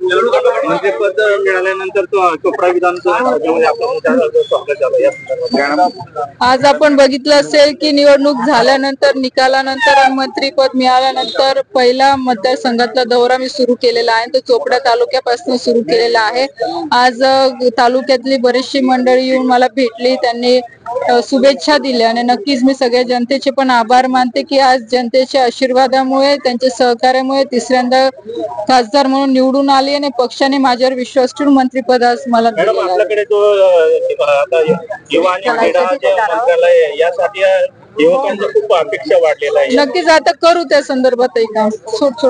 मंत्रिपद मिळाल्यानंतर चोपडा आज आपण बघितलं असेल की निवडणूक झाल्यानंतर निकालानंतर आणि मंत्रिपद मिळाल्यानंतर पहिला मतदारसंघातला दौरा मी सुरू केलेला आहे. तो चोपडा तालुक्यापासून सुरू केलेला आहे. आज तालुक्यातली बरीचशी मंडळी येऊन मला भेटली, त्यांनी शुभेच्छा दिल्या आणि नक्कीच मी सगळ्या जनतेचे पण आभार मानते की आज जनतेच्या आशीर्वादामुळे, त्यांच्या सहकार्यामुळे तिसऱ्यांदा खासदार म्हणून निवडून आली आणि पक्षाने माझ्यावर विश्वास ठेवून मंत्रिपद आज मला दिलेलं आहे. आपल्याकडे जो आता युवा आणि क्रीडा मंत्रालय यासाठी युवकांची खूप अपेक्षा वाढलेला आहे. नक्कीच आता करू त्या संदर्भातही काम. सोड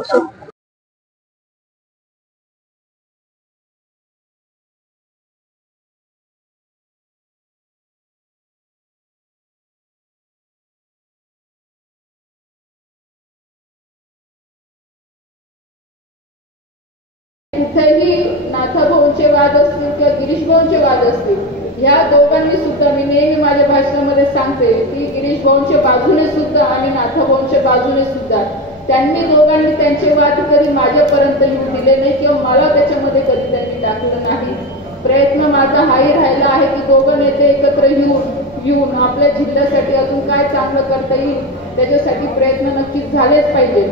कुठेही नाथाभाऊंचे वाद असतील किंवा गिरीश भाऊंचे वाद असतील, ह्या दोघांनी सुद्धा, मी नेहमी माझ्या भाषणामध्ये सांगते की गिरीश भाऊंच्या बाजूने सुद्धा आणि नाथाभाऊंच्या बाजूने सुद्धा त्यांनी दोघांनी त्यांचे वाद कधी माझ्यापर्यंत येऊन दिले नाही किंवा मला त्याच्यामध्ये कधी त्यांनी टाकलं नाही. प्रयत्न माझा हाही राहिला आहे की दोघं नेते एकत्र येऊन आपल्या जिल्ह्यासाठी अजून काय चांगलं करता येईल त्याच्यासाठी प्रयत्न नक्कीच झालेच पाहिजे.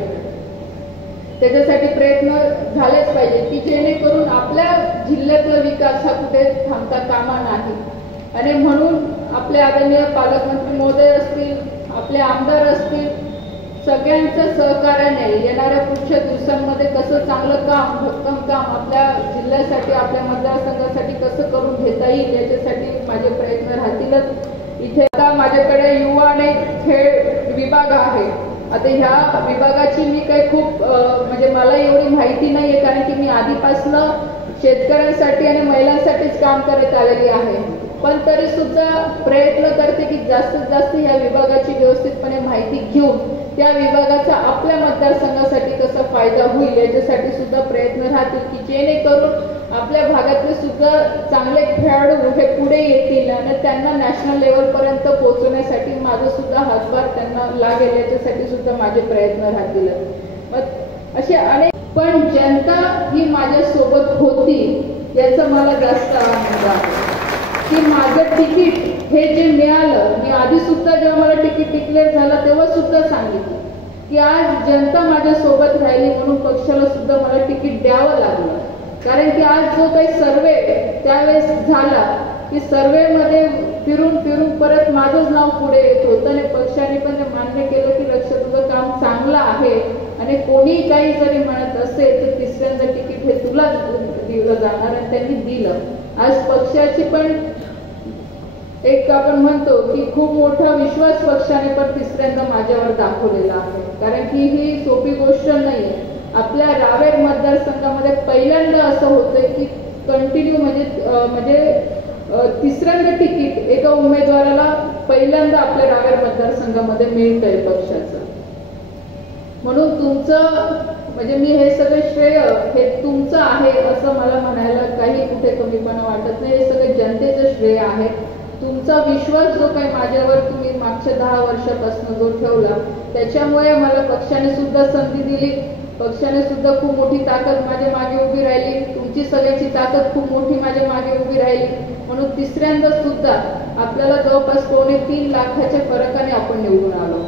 त्याच्यासाठी प्रयत्न झालेच पाहिजे की जेणेकरून आपल्या जिल्ह्यातला विकास हा कुठे थांबता कामा नाही. आणि म्हणून आपले आदरणीय पालकमंत्री महोदय असतील, आपले आमदार असतील, सगळ्यांच्या सहकार्याने येणाऱ्या पुढच्या दिवसांमध्ये कसं चांगलं काम, भक्कम काम आपल्या जिल्ह्यासाठी, आपल्या मतदारसंघासाठी कसं करून घेता येईल याच्यासाठी माझे प्रयत्न राहतीलच. इथे आता माझ्याकडे युवा आणि खेळ विभाग आहे. आता ह्या विभागाची मी काही खूप म्हणजे मला एवढी माहिती नाहीये, कारण की मी आधीपासनं शेतकऱ्यांसाठी आणि महिलांसाठीच काम करत आलेली आहे. पण तरी सुद्धा प्रयत्न करते की जास्तीत जास्त ह्या विभागाची व्यवस्थितपणे माहिती घेऊन त्या विभागाचा आपल्या मतदारसंघासाठी कसा फायदा होईल याच्यासाठी सुद्धा प्रयत्न राहतील की जेणेकरून आपल्या भागातले सुद्धा चांगले खेळाडू हे पुढे येतील आणि त्यांना नॅशनल लेवलपर्यंत पोहोचवण्यासाठी माझा सुद्धा हातभार त्यांना लागेल याच्यासाठी सुद्धा माझे प्रयत्न राहतील. मग असे अनेक, पण जनता ही माझ्या सोबत होती याचा मला जास्त आनंद आहे की माझं तिकीट हे जे मिळालं, मी आधी सुद्धा जेव्हा मला तिकीट डिक्लेअर झालं तेव्हा सुद्धा सांगितलं की आज जनता माझ्या सोबत राहिली म्हणून पक्षाला सुद्धा मला तिकीट द्यावं लागलं. कारण की आज जो काही सर्वे त्यावेळेस झाला की सर्वेमध्ये फिरून परत माझंच नाव पुढे येत होतं आणि पक्षाने पण ते मान्य केलं की लक्ष तुझं काम चांगलं आहे आणि कोणी काही जरी म्हणत असेल तर तिसऱ्यांदा तिकीट हे तुला दिलं जाणार आणि त्यांनी दिलं. आज पक्षाची पण एक आपण म्हणतो की खूप मोठा विश्वास पक्षाने पण तिसऱ्यांदा माझ्यावर दाखवलेला आहे. कारण की ही सोपी गोष्ट नाहीये. आपल्या रावेर मतदारसंघामध्ये पहिल्यांदा असं होतंय की कंटिन्यू म्हणजे तिसऱ्यांदा तिकीट एका उमेदवाराला पहिल्यांदा आपल्या रावेर मतदारसंघामध्ये मिळतंय पक्षाचं. म्हणून तुमचं म्हणजे मी हे सगळे श्रेय हे तुमचं आहे असं मला म्हणायला काही कुठे कमीपणा वाटत नाही. हे सगळे जनतेचं श्रेय आहे. तुमचा विश्वास जो काही माझ्यावर तुम्ही मागच्या 10 वर्षापासून जो ठेवला त्याच्यामुळे मला पक्षाने सुद्धा संधी दिली. पक्षाने सुद्धा खूप मोठी ताकद माझ्या मागे उभी राहिली. तुमची सगळ्याची ताकद खूप मोठी माझ्या मागे उभी राहिली. म्हणून तिसऱ्यांदा सुद्धा आपल्याला जवळपास 2.25 लाखाच्या फरकाने आपण निवडून आलो.